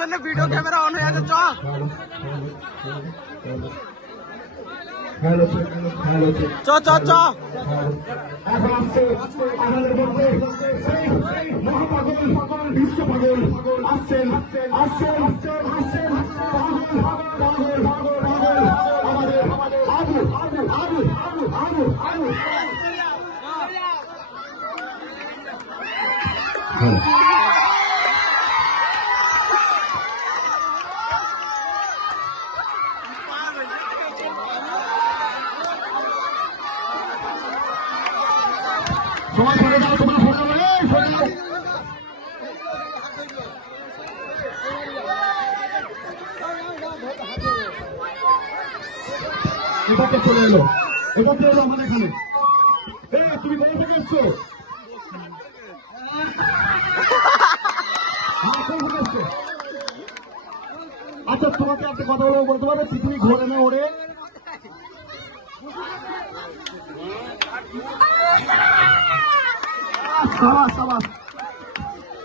জন্য video camera on হয়ে আছে। চ চ চ চ এখন আসছে আমাদের মধ্যে সেই মহাপাগল বিশ্ব পাগল আসছেন আসছেন আসছেন পাগল পাগল পাগল আমাদের আবু আবু আবু আবু আবু আবু সবাই সরে যাও, তোমরা সরে যাও, এটাকে চলে এলো, এটাকে এলো আমাদের এখানে। তুমি কোথা থেকে এসছো? আচ্ছা, তোমাকে একটা কথা বলতে পারবে, পৃথিবী ঘোরে না ওড়ে?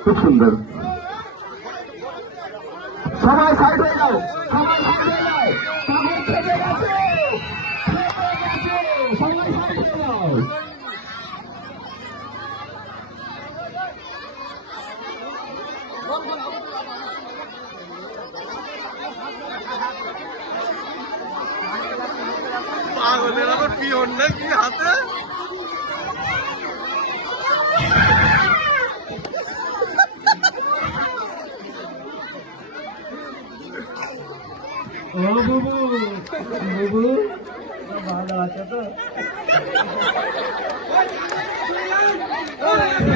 খুব সুন্দর। সবাই সাইড হয়ে যাও, সবাই সাইড হয়ে যাও, সবাই সাইড হয়ে যাও। পাগলের আবার কি হন্ডা কি হাতে ভালো আছে তো?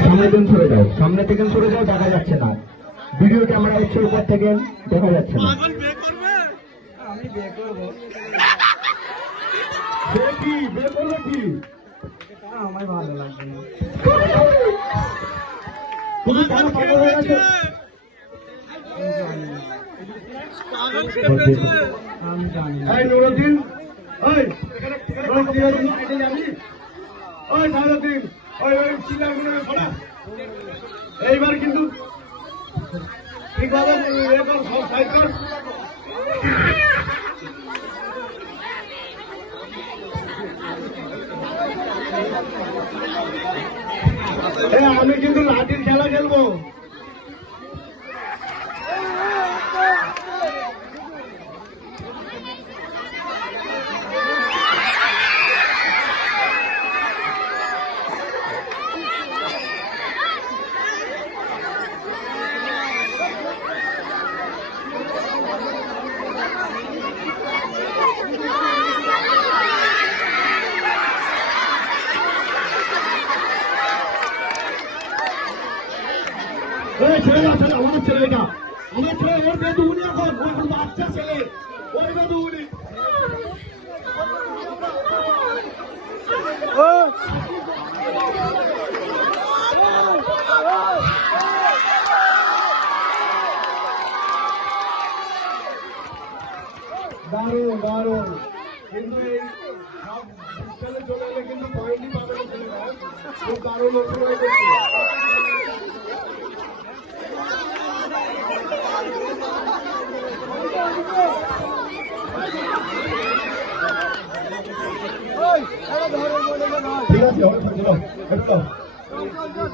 সামনে দিন সরে যাও, সামনে থেকে সরে যাও, দেখা যাচ্ছে না। ভিডিও ক্যামেরা হচ্ছে উপর থেকে, দেখা যাচ্ছে না। আমি বিয়ে করবো। কি বিয়ে করবো? কি আমার ভালো লাগবে না। তুমি কেন পাগল হয়ে গেছো? আমি জানি না। এই নুরুদ্দিন, ওই এখানে যাবি? ওই সারুদ্দিন, ওই ওই চিল্লাগুলো সরা। এইবার কিন্তু ঠিকভাবে এরকম সব সাইড কর। আমি কিন্তু লাঠির খেলা খেলবো। ছেলে না, ছেলে আমার ছেলে, এটা আমার ছেলে। ওর বেদুগুনি এখন, ও এখন বাচ্চা ছেলে, ওই বেদুগুনি। দারুণ দারুণ, কিন্তু এই সব ছেলে চলে এলে কিন্তু পয়েন্টই পাবে না ছেলেরা। খুব দারুণ অভিনয় করছে। ঠিক আছে,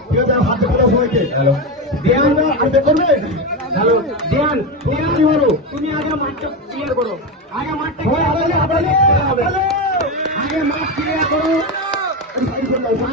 ঠিক আছে, হাত ধরে সবাইকে। হ্যালো দেয়ান, হাতে করবে। হ্যালো দেয়ান, দেয়ান বলো, তুমি আগে মাঠটা ক্লিয়ার করো, আগে মাঠটা আগে মাঠ ক্লিয়ার করো।